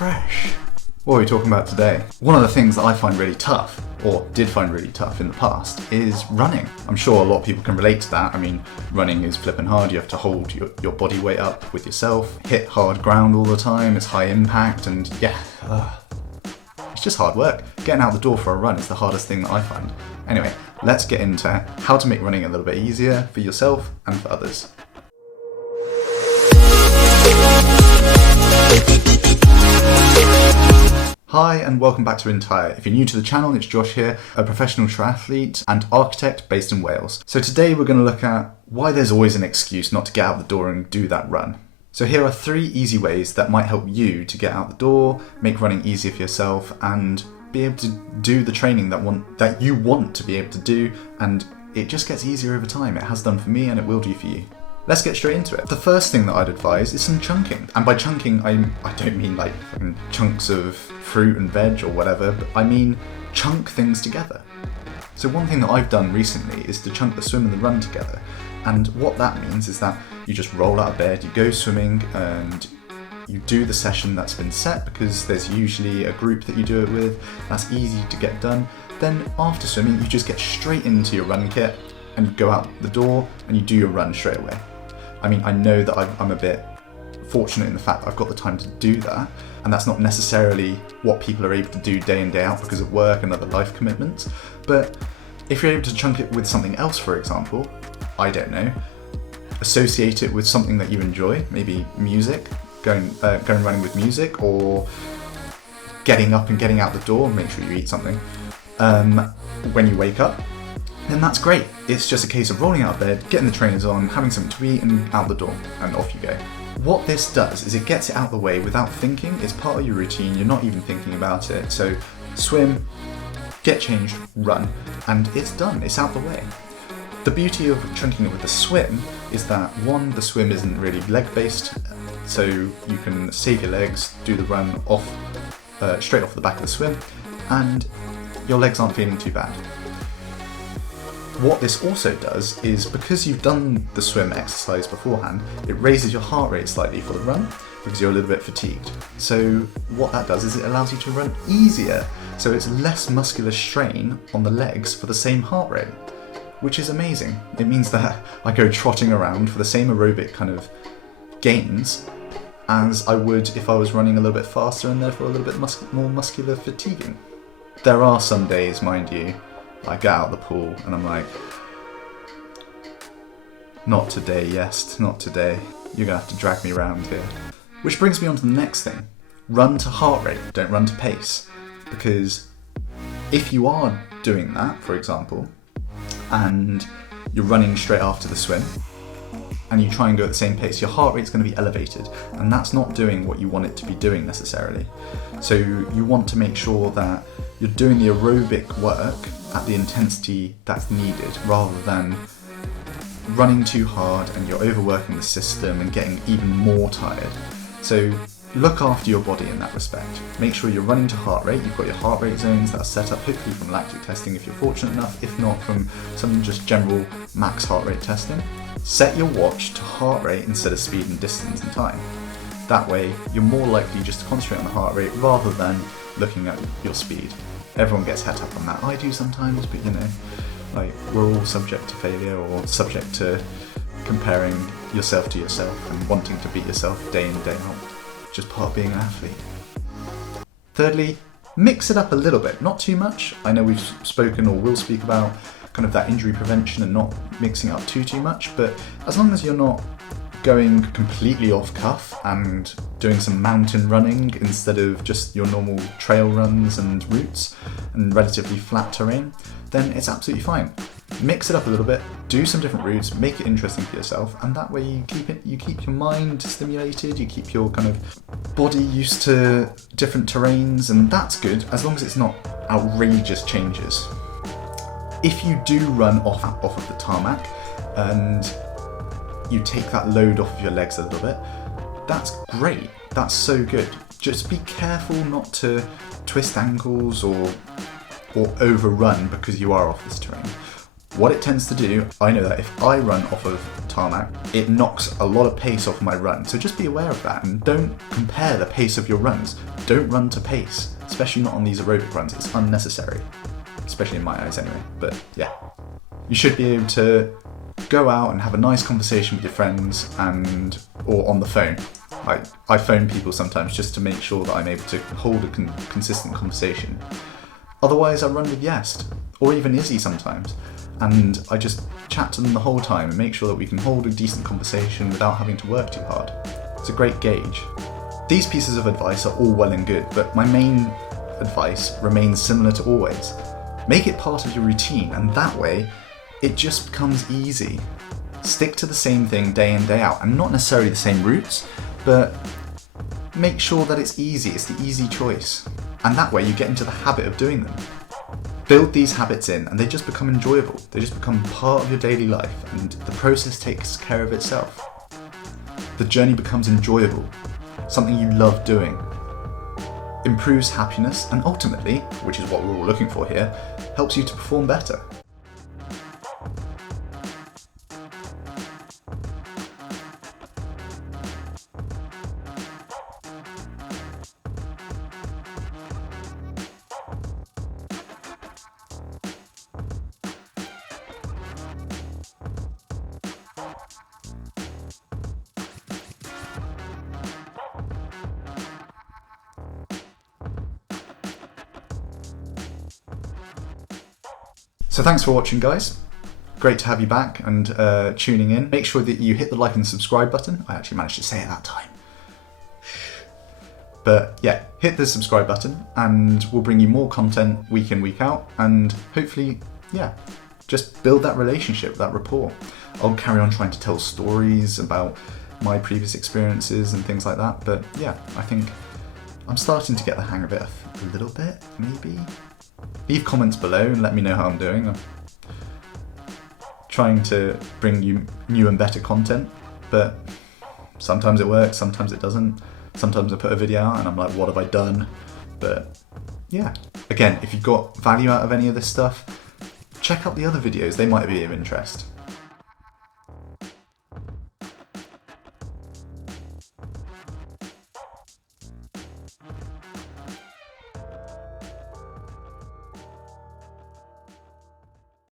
fresh. What are we talking about today? One of the things that I find really tough, or did find really tough in the past, is running. I'm sure a lot of people can relate to that. I mean, running is flipping hard. You have to hold your body weight up with yourself, hit hard ground all the time, it's high impact, and it's just hard work. Getting out the door for a run is the hardest thing that I find. Anyway, let's get into how to make running a little bit easier for yourself and for others. Hi and welcome back to Entire. If you're new to the channel, it's Josh here, a professional triathlete and architect based in Wales. So today we're going to look at why there's always an excuse not to get out the door and do that run. So here are 3 easy ways that might help you to get out the door, make running easier for yourself, and be able to do the training that you want to be able to do, and it just gets easier over time. It has done for me and it will do for you. Let's get straight into it. The first thing that I'd advise is some chunking. And by chunking, I don't mean like chunks of fruit and veg or whatever, but I mean chunk things together. So one thing that I've done recently is to chunk the swim and the run together. And what that means is that you just roll out of bed, you go swimming, and you do the session that's been set because there's usually a group that you do it with. That's easy to get done. Then after swimming, you just get straight into your run kit and you go out the door and you do your run straight away. I mean, I know that I'm a bit fortunate in the fact that I've got the time to do that, and that's not necessarily what people are able to do day in, day out because of work and other life commitments. But if you're able to chunk it with something else, for example, I don't know, associate it with something that you enjoy, maybe music, going running with music, or getting up and getting out the door, make sure you eat something when you wake up, then that's great. It's just a case of rolling out of bed, getting the trainers on, having something to eat, and out the door, and off you go. What this does is it gets it out of the way without thinking. It's part of your routine, you're not even thinking about it. So swim, get changed, run, and it's done, it's out the way. The beauty of chunking it with the swim is that, one, the swim isn't really leg-based, so you can save your legs, do the run off straight off the back of the swim, and your legs aren't feeling too bad. What this also does is, because you've done the swim exercise beforehand, it raises your heart rate slightly for the run because you're a little bit fatigued. So what that does is it allows you to run easier, so it's less muscular strain on the legs for the same heart rate, which is amazing. It means that I go trotting around for the same aerobic kind of gains as I would if I was running a little bit faster and therefore a little bit more muscular fatiguing. There are some days, mind you, I get out of the pool and I'm like, not today, Iestyn, not today. You're gonna have to drag me around here. Which brings me on to the next thing. Run to heart rate, don't run to pace. Because if you are doing that, for example, and you're running straight after the swim, and you try and go at the same pace, your heart rate's going to be elevated, and that's not doing what you want it to be doing necessarily. So you want to make sure that you're doing the aerobic work at the intensity that's needed, rather than running too hard and you're overworking the system and getting even more tired. So look after your body in that respect. Make sure you're running to heart rate. You've got your heart rate zones that are set up, hopefully from lactic testing if you're fortunate enough, if not from some just general max heart rate testing. Set your watch to heart rate instead of speed and distance and time. That way you're more likely just to concentrate on the heart rate rather than looking at your speed. Everyone gets het up on that. I do sometimes, but you know, like, we're all subject to failure or subject to comparing yourself to yourself and wanting to beat yourself day in, day out. Just part of being an athlete. Thirdly, mix it up a little bit, not too much. I know we've spoken or will speak about kind of that injury prevention and not mixing up too much, but as long as you're not going completely off cuff and doing some mountain running instead of just your normal trail runs and routes and relatively flat terrain, then it's absolutely fine. Mix it up a little bit, do some different routes, make it interesting for yourself, and that way you keep your mind stimulated, you keep your kind of body used to different terrains, and that's good as long as it's not outrageous changes. If you do run off of the tarmac and you take that load off of your legs a little bit, that's great, that's so good. Just be careful not to twist ankles or overrun because you are off this terrain. What it tends to do, I know that if I run off of tarmac, it knocks a lot of pace off my run. So just be aware of that and don't compare the pace of your runs. Don't run to pace, especially not on these aerobic runs. It's unnecessary, especially in my eyes anyway. But yeah, you should be able to go out and have a nice conversation with your friends or on the phone. I phone people sometimes just to make sure that I'm able to hold a consistent conversation. Otherwise I run with Iestyn or even Izzy sometimes, and I just chat to them the whole time and make sure that we can hold a decent conversation without having to work too hard. It's a great gauge. These pieces of advice are all well and good, but my main advice remains similar to always. Make it part of your routine, and that way it just becomes easy. Stick to the same thing day in, day out, and not necessarily the same routes, but make sure that it's easy, it's the easy choice. And that way you get into the habit of doing them. Build these habits in and they just become enjoyable. They just become part of your daily life and the process takes care of itself. The journey becomes enjoyable, something you love doing. Improves happiness and ultimately, which is what we're all looking for here, helps you to perform better. So thanks for watching, guys. Great to have you back and tuning in. Make sure that you hit the like and subscribe button. I actually managed to say it that time. But yeah, hit the subscribe button and we'll bring you more content week in, week out, and hopefully, yeah, just build that relationship, that rapport. I'll carry on trying to tell stories about my previous experiences and things like that, but yeah, I think I'm starting to get the hang of it a little bit, maybe. Leave comments below and let me know how I'm doing. I'm trying to bring you new and better content, but sometimes it works, sometimes it doesn't. Sometimes I put a video out and I'm like, what have I done? But yeah, again, if you've got value out of any of this stuff, check out the other videos, they might be of interest.